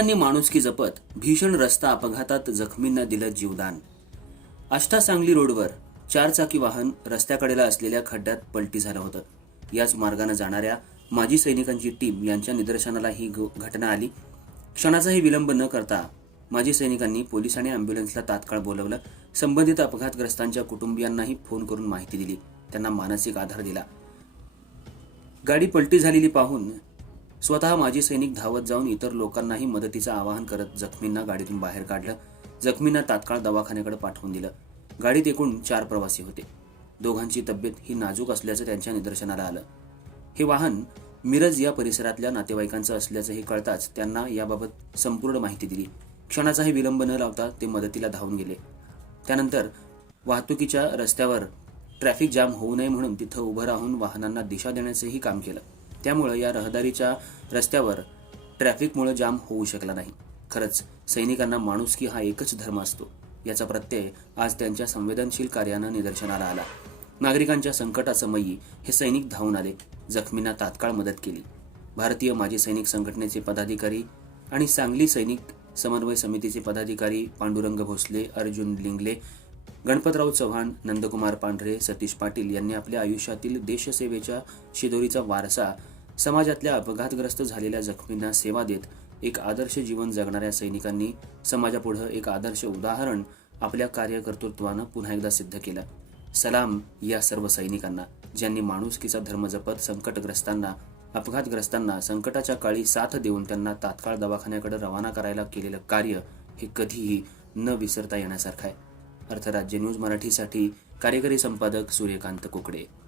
माणुसकी जपत भीषण रस्ता अपघातात जखमींना दिलं जीवदान. आष्टा सांगली रोडवर चारचाकी वाहन रस्त्याकडेला असलेल्या खड्ड्यात पलटी झालं होतं. याच मार्गानं जाणाऱ्या माजी सैनिकांची टीम यांच्या निदर्शनाला ही घटना आली. क्षणाचाही विलंब न करता माजी सैनिकांनी पोलीस आणि अँब्युलन्सला तात्काळ बोलवलं. संबंधित अपघातग्रस्तांच्या कुटुंबियांनाही फोन करून माहिती दिली. त्यांना मानसिक आधार दिला. गाडी पलटी झालेली पाहून स्वतः माजी सैनिक धावत जाऊन इतर लोकांनाही मदतीचं आवाहन करत जखमींना गाडीतून बाहेर काढलं. जखमींना तात्काळ दवाखान्याकडे पाठवून दिलं. गाडीत एकूण चार प्रवासी होते. दोघांची तब्येत ही नाजूक असल्याचं त्यांच्या निदर्शनाला आलं. हे वाहन मिरज या परिसरातल्या नातेवाईकांचं असल्याचंही कळताच त्यांना याबाबत संपूर्ण माहिती दिली. क्षणाचाही विलंब न लावता ते मदतीला धावून गेले. त्यानंतर वाहतुकीच्या रस्त्यावर ट्रॅफिक जाम होऊ नये म्हणून तिथं उभं राहून वाहनांना दिशा देण्याचंही काम केलं. त्यामुळं या रहदारीच्या रस्त्यावर ट्रॅफिकमुळे जाम होऊ शकला नाही. खरंच सैनिकांना माणुसकी हा एकच धर्म असतो याचा प्रत्यय आज त्यांच्या संवेदनशील कार्यानं निदर्शनाला आला. नागरिकांच्या संकटासमयी हे सैनिक धावून आले जखमींना तात्काळ मदत केली. भारतीय माजी सैनिक संघटनेचे पदाधिकारी आणि सांगली सैनिक समन्वय समितीचे पदाधिकारी पांडुरंग भोसले अर्जुन लिंगले गणपतराव चव्हाण नंदकुमार पांढरे सतीश पाटील यांनी आपल्या आयुष्यातील देशसेवेच्या शिदोरीचा वारसा समाजातल्या अपघातग्रस्त झालेल्या जखमींना सेवा देत एक आदर्श जीवन जगणाऱ्या सैनिकांनी समाजापुढं एक आदर्श उदाहरण आपल्या कार्यकर्तृत्वानं पुन्हा एकदा सिद्ध केलं. सलाम या सर्व सैनिकांना ज्यांनी माणुसकीचा धर्म जपत संकटग्रस्तांना अपघातग्रस्तांना संकटाच्या काळी साथ देऊन त्यांना तात्काळ दवाखान्याकडे रवाना करायला केलेलं कार्य हे कधीही न विसरता येण्यासारखं आहे. अर्थराज्य न्यूज मराठीसाठी कार्यकारी संपादक सूर्यकांत कुकडे.